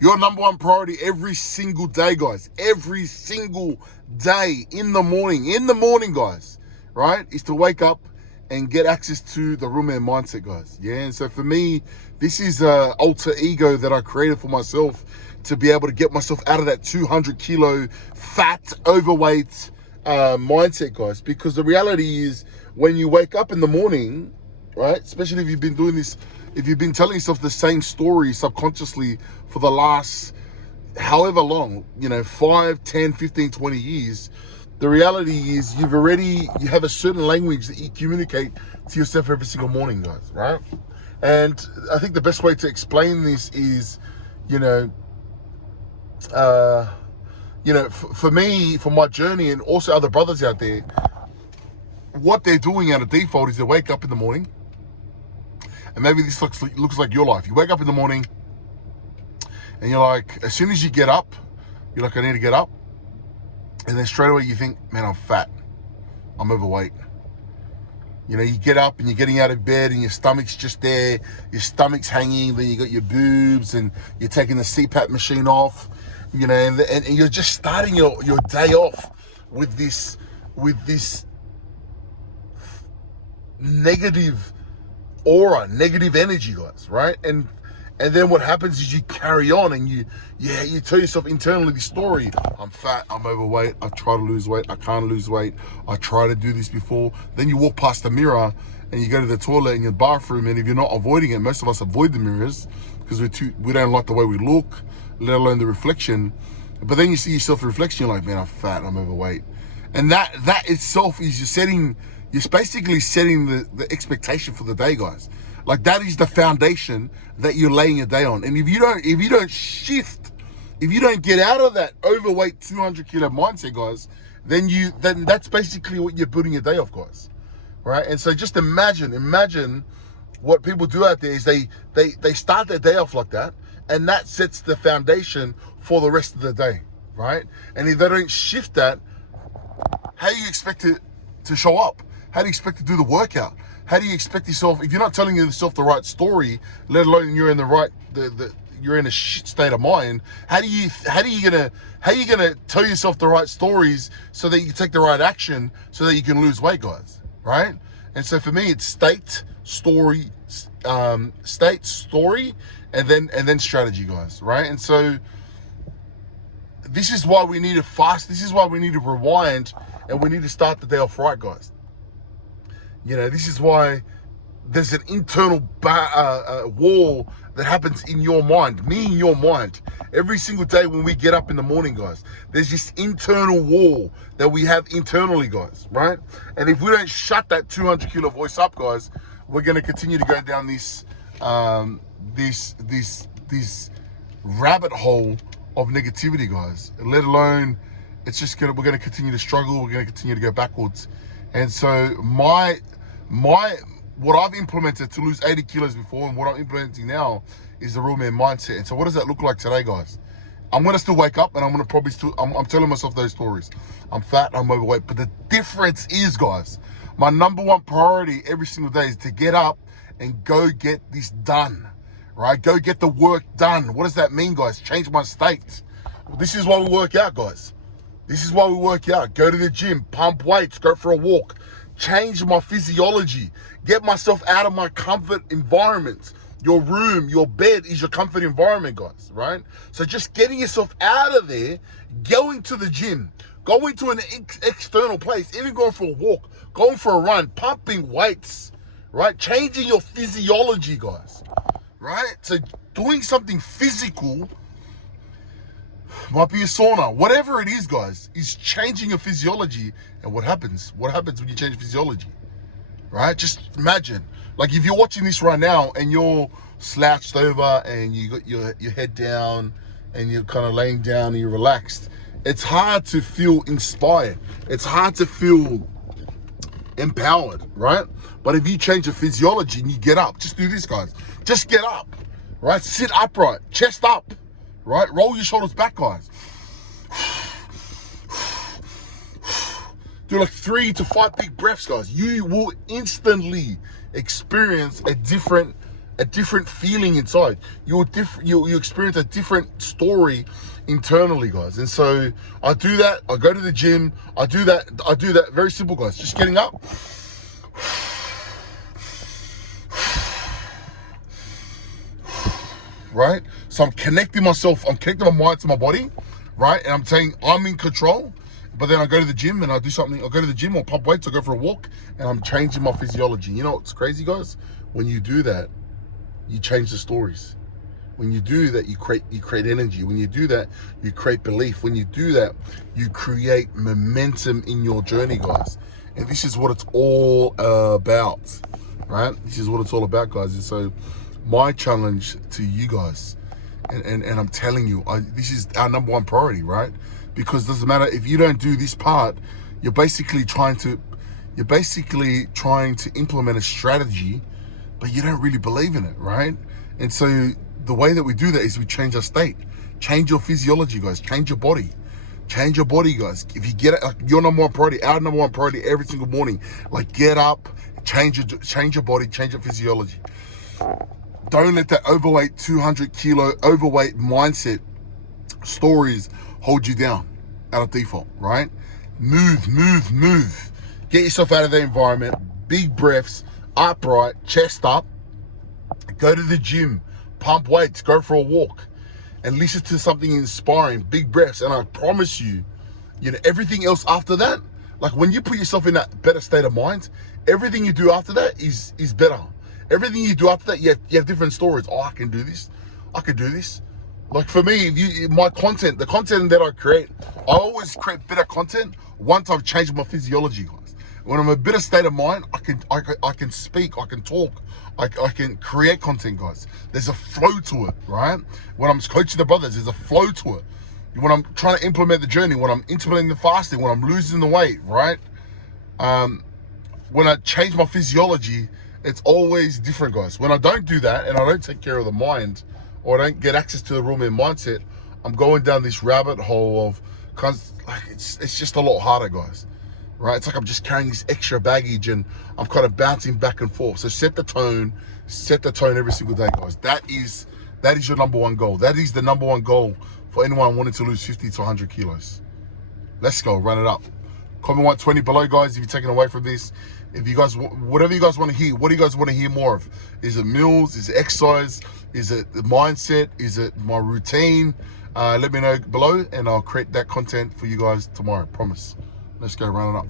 Your number one priority every single day, guys, every single day in the morning, guys, right, is to wake up and get access to the real man mindset, guys. Yeah, and so for me, this is a alter ego that I created for myself to be able to get myself out of that 200 kilo fat, overweight mindset, guys. Because the reality is, when you wake up in the morning, right, especially if you've been doing this, if you've been telling yourself the same story subconsciously for the last however long, 5, 10, 15, 20 years, the reality is you have a certain language that you communicate to yourself every single morning, guys, right? And I think the best way to explain this is, for me, for my journey, and also other brothers out there, what they're doing out of default is they wake up in the morning, and maybe this looks like your life. You wake up in the morning, and you're like, as soon as you get up, you're like, I need to get up. And then straight away you think, man, I'm fat. I'm overweight. You get up and you're getting out of bed and your stomach's just there. Your stomach's hanging. Then you got your boobs and you're taking the CPAP machine off. And you're just starting your day off with this negative aura, negative energy, guys, right? And then what happens is you carry on and you tell yourself internally the story. I'm fat, I'm overweight, I try to lose weight, I can't lose weight, I try to do this before. Then you walk past the mirror and you go to the toilet in your bathroom, and if you're not avoiding it, most of us avoid the mirrors because we don't like the way we look, let alone the reflection. But then you see yourself in reflection, you're like, man, I'm fat, I'm overweight. And that itself is you're basically setting the expectation for the day, guys. Like, that is the foundation that you're laying your day on. And if you don't shift, if you don't get out of that overweight 200 kilo mindset, guys, then that's basically what you're building your day off, guys. Right? And so just imagine what people do out there is they start their day off like that, and that sets the foundation for the rest of the day, right? And if they don't shift that, how do you expect it to show up? How do you expect to do the workout? How do you expect yourself, if you're not telling yourself the right story, let alone you're in you're in a shit state of mind, how are you gonna tell yourself the right stories so that you can take the right action so that you can lose weight, guys, right? And so for me, it's state, story, and then strategy, guys, right? And so this is why we need to fast. This is why we need to rewind, and we need to start the day off right, guys. This is why there's an internal wall that happens in your mind, in your mind. Every single day when we get up in the morning, guys, there's this internal wall that we have internally, guys, right? And if we don't shut that 200 kilo voice up, guys, we're going to continue to go down this rabbit hole of negativity, guys. Let alone, we're going to continue to struggle. We're going to continue to go backwards. And so what I've implemented to lose 80 kilos before, and what I'm implementing now, is the real man mindset. And so what does that look like today, guys? I'm going to still wake up, and I'm going to probably I'm telling myself those stories. I'm fat, I'm overweight. But the difference is, guys, my number one priority every single day is to get up and go get this done, right? Go get the work done. What does that mean, guys? Change my state. This is why we work out, guys. This is why we work out. Go to the gym, pump weights, go for a walk, change my physiology, get myself out of my comfort environment. Your room, your bed is your comfort environment, guys, right? So just getting yourself out of there, going to the gym, going to an external place, even going for a walk, going for a run, pumping weights, right? Changing your physiology, guys, right? So doing something physical, might be a sauna, whatever it is, guys, is changing your physiology. And what happens? What happens when you change physiology, right? Just imagine, like, if you're watching this right now and you're slouched over and you got your head down and you're kind of laying down and you're relaxed, it's hard to feel inspired. It's hard to feel empowered, right? But if you change your physiology and you get up, just do this, guys. Just get up, right? Sit upright, chest up, right? Roll your shoulders back, guys. Do like 3 to 5 big breaths, guys. You will instantly experience a different a different feeling inside. You experience a different story internally, guys. And so I do that. I go to the gym. I do that. Very simple, guys. Just getting up. Right? So I'm connecting myself. I'm connecting my mind to my body. Right? And I'm saying I'm in control. But then I go to the gym and I do something. I go to the gym or pump weights. I go for a walk and I'm changing my physiology. You know what's crazy, guys? When you do that, you change the stories. When you do that, you create energy. When you do that, you create belief. When you do that, you create momentum in your journey, guys. And this is what it's all about, right? This is what it's all about, guys. And so my challenge to you guys, and I'm telling you, this is our number one priority, right? Because it doesn't matter if you don't do this part, you're basically trying to implement a strategy, but you don't really believe in it, right? And so the way that we do that is we change our state, change your physiology, guys, change your body, guys. If you get it, like your number one priority, our number one priority every single morning, like get up, change your body, change your physiology. Don't let that overweight, 200 kilo overweight mindset stories hold you down out of default, right? Move. Get yourself out of that environment. Big breaths, upright, chest up. Go to the gym, pump weights, go for a walk, and listen to something inspiring, big breaths. And I promise you, everything else after that, like when you put yourself in that better state of mind, everything you do after that is better. Everything you do after that, you have different stories. Oh, I can do this. Like for me, the content that I create, I always create better content once I've changed my physiology, guys. When I'm in a better state of mind, I can speak, I can talk, I can create content, guys. There's a flow to it, right? When I'm coaching the brothers, there's a flow to it. When I'm trying to implement the journey, when I'm implementing the fasting, when I'm losing the weight, right? When I change my physiology, it's always different, guys. When I don't do that and I don't take care of the mind, or I don't get access to the real man mindset, I'm going down this rabbit hole of, like it's just a lot harder, guys. Right? It's like I'm just carrying this extra baggage and I'm kind of bouncing back and forth. So set the tone every single day, guys. That is your number one goal. That is the number one goal for anyone wanting to lose 50 to 100 kilos. Let's go, run it up. Comment 120 below, guys, if you're taking away from this. If you guys, whatever you guys want to hear, what do you guys want to hear more of? Is it meals? Is it exercise? Is it the mindset? Is it my routine? Let me know below and I'll create that content for you guys tomorrow. Promise. Let's go, run it up.